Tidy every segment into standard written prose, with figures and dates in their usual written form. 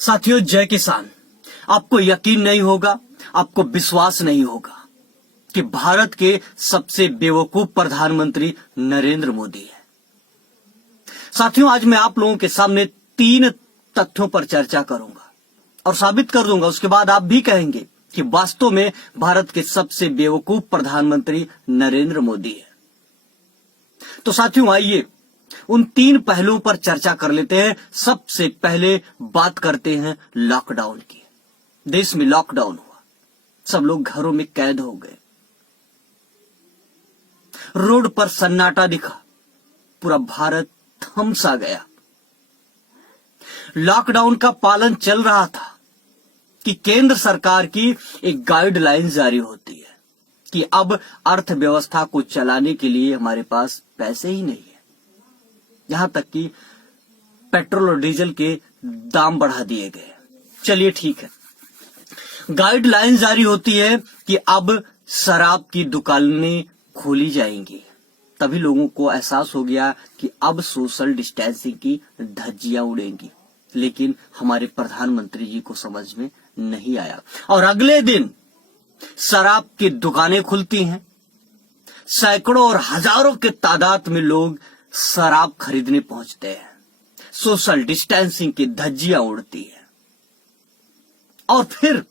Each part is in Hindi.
साथियों, जय किसान। आपको यकीन नहीं होगा, आपको विश्वास नहीं होगा कि भारत के सबसे बेवकूफ प्रधानमंत्री नरेंद्र मोदी है। साथियों, आज मैं आप लोगों के सामने 3 तथ्यों पर चर्चा करूंगा और साबित कर दूंगा। उसके बाद आप भी कहेंगे कि वास्तव में भारत के सबसे बेवकूफ प्रधानमंत्री नरेंद्र मोदी है। तो साथियों, आइए उन 3 पहलुओं पर चर्चा कर लेते हैं। सबसे पहले बात करते हैं लॉकडाउन की। देश में लॉकडाउन हुआ, सब लोग घरों में कैद हो गए, रोड पर सन्नाटा दिखा, पूरा भारत थम सा गया। लॉकडाउन का पालन चल रहा था कि केंद्र सरकार की एक गाइडलाइन जारी होती है कि अब अर्थव्यवस्था को चलाने के लिए हमारे पास पैसे ही नहीं है। यहां तक कि पेट्रोल और डीजल के दाम बढ़ा दिए गए। चलिए ठीक है, गाइडलाइन जारी होती है कि अब शराब की दुकानें खोली जाएंगी। तभी लोगों को एहसास हो गया कि अब सोशल डिस्टेंसिंग की धज्जियां उड़ेंगी। लेकिन हमारे प्रधानमंत्री जी को समझ में नहीं आया और अगले दिन शराब की दुकानें खुलती हैं। सैकड़ों और हजारों के तादाद में लोग शराब खरीदने पहुंचते हैं। सोशल डिस्टेंसिंग की धज्जियां उड़ती है और फिर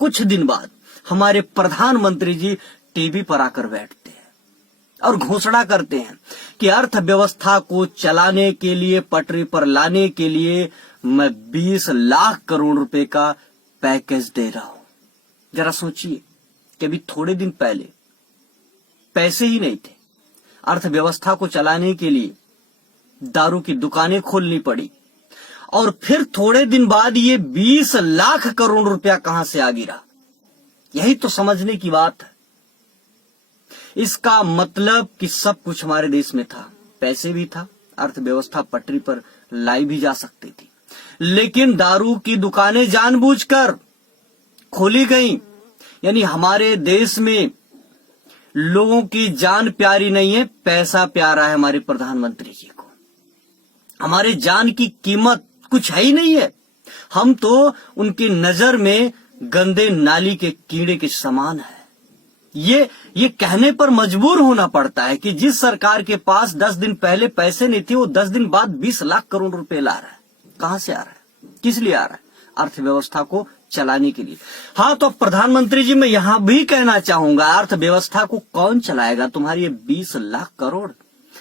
कुछ दिन बाद हमारे प्रधानमंत्री जी टीवी पर आकर बैठते हैं और घोषणा करते हैं कि अर्थव्यवस्था को चलाने के लिए, पटरी पर लाने के लिए मैं 20 लाख करोड़ रुपए का पैकेज दे रहा हूं। जरा सोचिए कि अभी थोड़े दिन पहले पैसे ही नहीं थे, अर्थव्यवस्था को चलाने के लिए दारू की दुकानें खोलनी पड़ी और फिर थोड़े दिन बाद ये 20 लाख करोड़ रुपया कहां से आ गिरा। यही तो समझने की बात है। इसका मतलब कि सब कुछ हमारे देश में था, पैसे भी था, अर्थव्यवस्था पटरी पर लाई भी जा सकती थी, लेकिन दारू की दुकानें जानबूझकर खोली गई। यानी हमारे देश में लोगों की जान प्यारी नहीं है, पैसा प्यारा है हमारे प्रधानमंत्री जी को। हमारे जान की कीमत कुछ है ही नहीं है। हम तो उनकी नजर में गंदे नाली के कीड़े के समान है। ये कहने पर मजबूर होना पड़ता है कि जिस सरकार के पास 10 दिन पहले पैसे नहीं थे, वो 10 दिन बाद 20 लाख करोड़ रुपए ला रहा है। कहां से आ रहा है, किस लिए आ रहा है? अर्थव्यवस्था को चलाने के लिए। हाँ, तो प्रधानमंत्री जी, मैं यहां भी कहना चाहूंगा, अर्थव्यवस्था को कौन चलाएगा? तुम्हारी ये 20 लाख करोड़,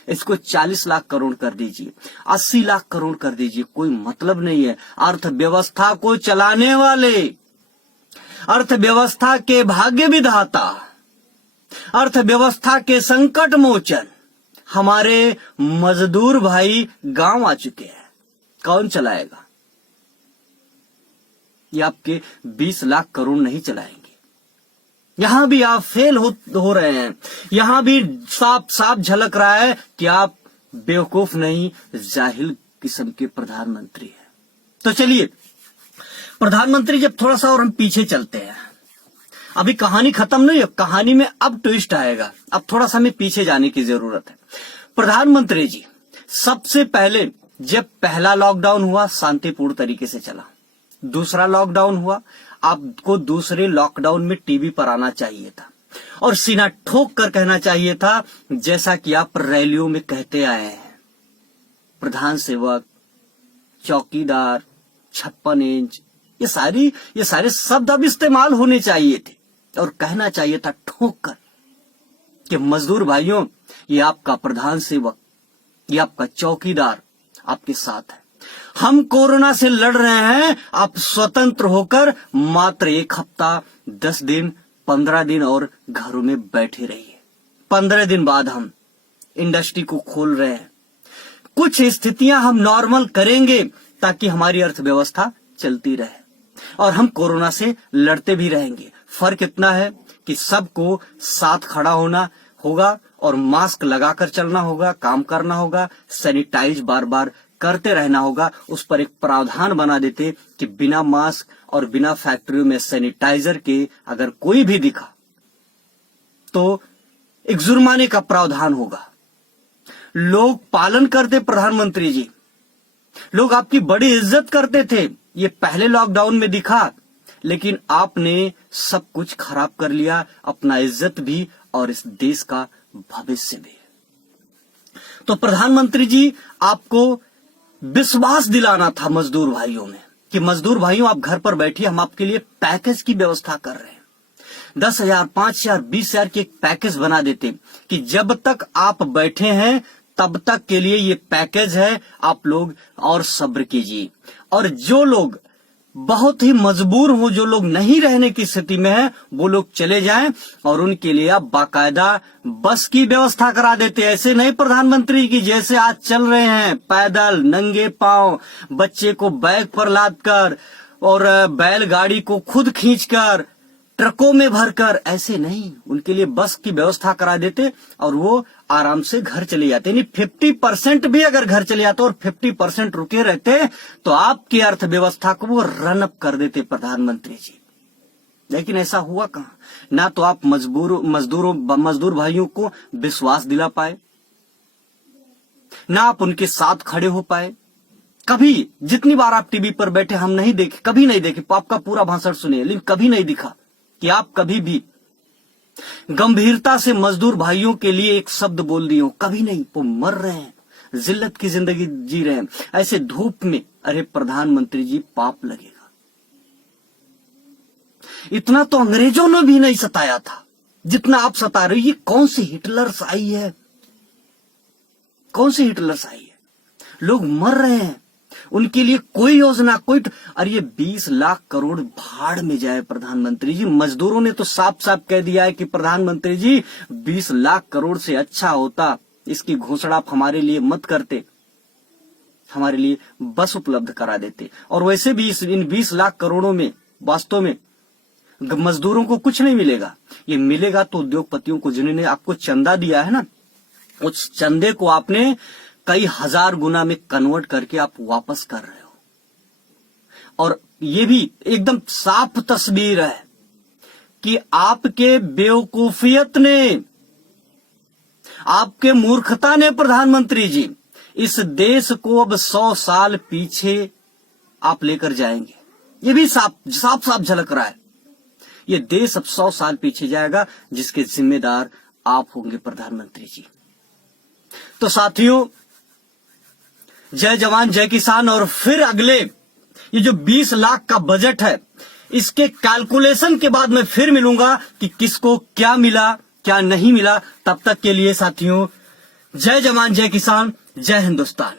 इसको 40 लाख करोड़ कर दीजिए, 80 लाख करोड़ कर दीजिए, कोई मतलब नहीं है। अर्थव्यवस्था को चलाने वाले, अर्थव्यवस्था के भाग्य विधाता, अर्थव्यवस्था के संकट मोचन हमारे मजदूर भाई गांव आ चुके हैं। कौन चलाएगा? ये आपके 20 लाख करोड़ नहीं चलाएंगे। यहां भी आप फेल हो रहे हैं। यहां भी साफ साफ झलक रहा है कि आप बेवकूफ नहीं, जाहिल किस्म के प्रधानमंत्री हैं। तो चलिए, प्रधानमंत्री जब थोड़ा सा और हम पीछे चलते हैं, अभी कहानी खत्म नहीं है, कहानी में अब ट्विस्ट आएगा। अब थोड़ा सा हमें पीछे जाने की जरूरत है। प्रधानमंत्री जी, सबसे पहले जब पहला लॉकडाउन हुआ, शांतिपूर्ण तरीके से चला। दूसरा लॉकडाउन हुआ, आपको दूसरे लॉकडाउन में टीवी पर आना चाहिए था और सीना ठोक कर कहना चाहिए था, जैसा कि आप रैलियों में कहते आए हैं, प्रधान सेवक, चौकीदार, 56 इंच, ये सारे शब्द अब इस्तेमाल होने चाहिए थे और कहना चाहिए था ठोक कर कि मजदूर भाइयों, ये आपका प्रधान सेवक, ये आपका चौकीदार आपके साथ है। हम कोरोना से लड़ रहे हैं, आप स्वतंत्र होकर मात्र 1 हफ्ता, 10 दिन, 15 दिन और घरों में बैठे रहिए। 15 दिन बाद हम इंडस्ट्री को खोल रहे हैं। कुछ स्थितियां हम नॉर्मल करेंगे ताकि हमारी अर्थव्यवस्था चलती रहे और हम कोरोना से लड़ते भी रहेंगे। फर्क इतना है कि सबको साथ खड़ा होना होगा और मास्क लगाकर चलना होगा, काम करना होगा, सैनिटाइज बार बार करते रहना होगा। उस पर एक प्रावधान बना देते कि बिना मास्क और बिना फैक्ट्रियों में सैनिटाइजर के अगर कोई भी दिखा तो एक जुर्माने का प्रावधान होगा। लोग पालन करते, प्रधानमंत्री जी, लोग आपकी बड़ी इज्जत करते थे ये पहले लॉकडाउन में दिखा, लेकिन आपने सब कुछ खराब कर लिया, अपना इज्जत भी और इस देश का भविष्य भी। तो प्रधानमंत्री जी, आपको विश्वास दिलाना था मजदूर भाइयों में कि मजदूर भाइयों, आप घर पर बैठिए, हम आपके लिए पैकेज की व्यवस्था कर रहे हैं। 10,000, 5,000, 20,000 के एक पैकेज बना देते कि जब तक आप बैठे हैं तब तक के लिए ये पैकेज है, आप लोग और सब्र कीजिए। और जो लोग बहुत ही मजबूर हो, जो लोग नहीं रहने की स्थिति में है, वो लोग चले जाएं और उनके लिए आप बाकायदा बस की व्यवस्था करा देते। ऐसे नहीं प्रधानमंत्री की जैसे आज चल रहे हैं, पैदल नंगे पांव, बच्चे को बैग पर लादकर और बैलगाड़ी को खुद खींचकर ट्रकों में भरकर, ऐसे नहीं, उनके लिए बस की व्यवस्था करा देते और वो आराम से घर चले जाते। यानी 50% भी अगर घर चले जाते और 50% रुके रहते तो आपकी अर्थव्यवस्था को वो रन अप कर देते प्रधानमंत्री जी। लेकिन ऐसा हुआ कहां? ना तो आप मजदूर भाइयों को विश्वास दिला पाए, ना आप उनके साथ खड़े हो पाए। कभी जितनी बार आप टीवी पर बैठे, हम नहीं देखे, कभी नहीं देखे, आपका पूरा भाषण सुने, लेकिन कभी नहीं दिखा कि आप कभी भी गंभीरता से मजदूर भाइयों के लिए एक शब्द बोल दिए हो। कभी नहीं। वो मर रहे हैं, जिल्लत की जिंदगी जी रहे हैं ऐसे धूप में। अरे प्रधानमंत्री जी, पाप लगेगा। इतना तो अंग्रेजों ने भी नहीं सताया था जितना आप सता रहे हो। ये कौन सी हिटलर्स आई है, कौन सी हिटलर्स आई है? लोग मर रहे हैं, उनके लिए कोई योजना, कोई। अरे ये 20 लाख करोड़ भाड़ में जाए प्रधानमंत्री जी। मजदूरों ने तो साफ साफ कह दिया है कि प्रधानमंत्री जी, 20 लाख करोड़ से अच्छा होता इसकी घोषणा आप हमारे लिए मत करते, हमारे लिए बस उपलब्ध करा देते। और वैसे भी इन 20 लाख करोड़ों में वास्तव में मजदूरों को कुछ नहीं मिलेगा। ये मिलेगा तो उद्योगपतियों को, जिन्होंने आपको चंदा दिया है ना, उस चंदे को आपने कई हजार गुना में कन्वर्ट करके आप वापस कर रहे हो। और ये भी एकदम साफ तस्वीर है कि आपके बेवकूफियत ने, आपके मूर्खता ने प्रधानमंत्री जी, इस देश को अब 100 साल पीछे आप लेकर जाएंगे। ये भी साफ साफ झलक रहा है। ये देश अब 100 साल पीछे जाएगा, जिसके जिम्मेदार आप होंगे प्रधानमंत्री जी। तो साथियों, जय जवान जय किसान। और फिर अगले ये जो 20 लाख का बजट है, इसके कैलकुलेशन के बाद मैं फिर मिलूंगा कि किसको क्या मिला, क्या नहीं मिला। तब तक के लिए साथियों, जय जवान जय किसान, जय हिंदुस्तान।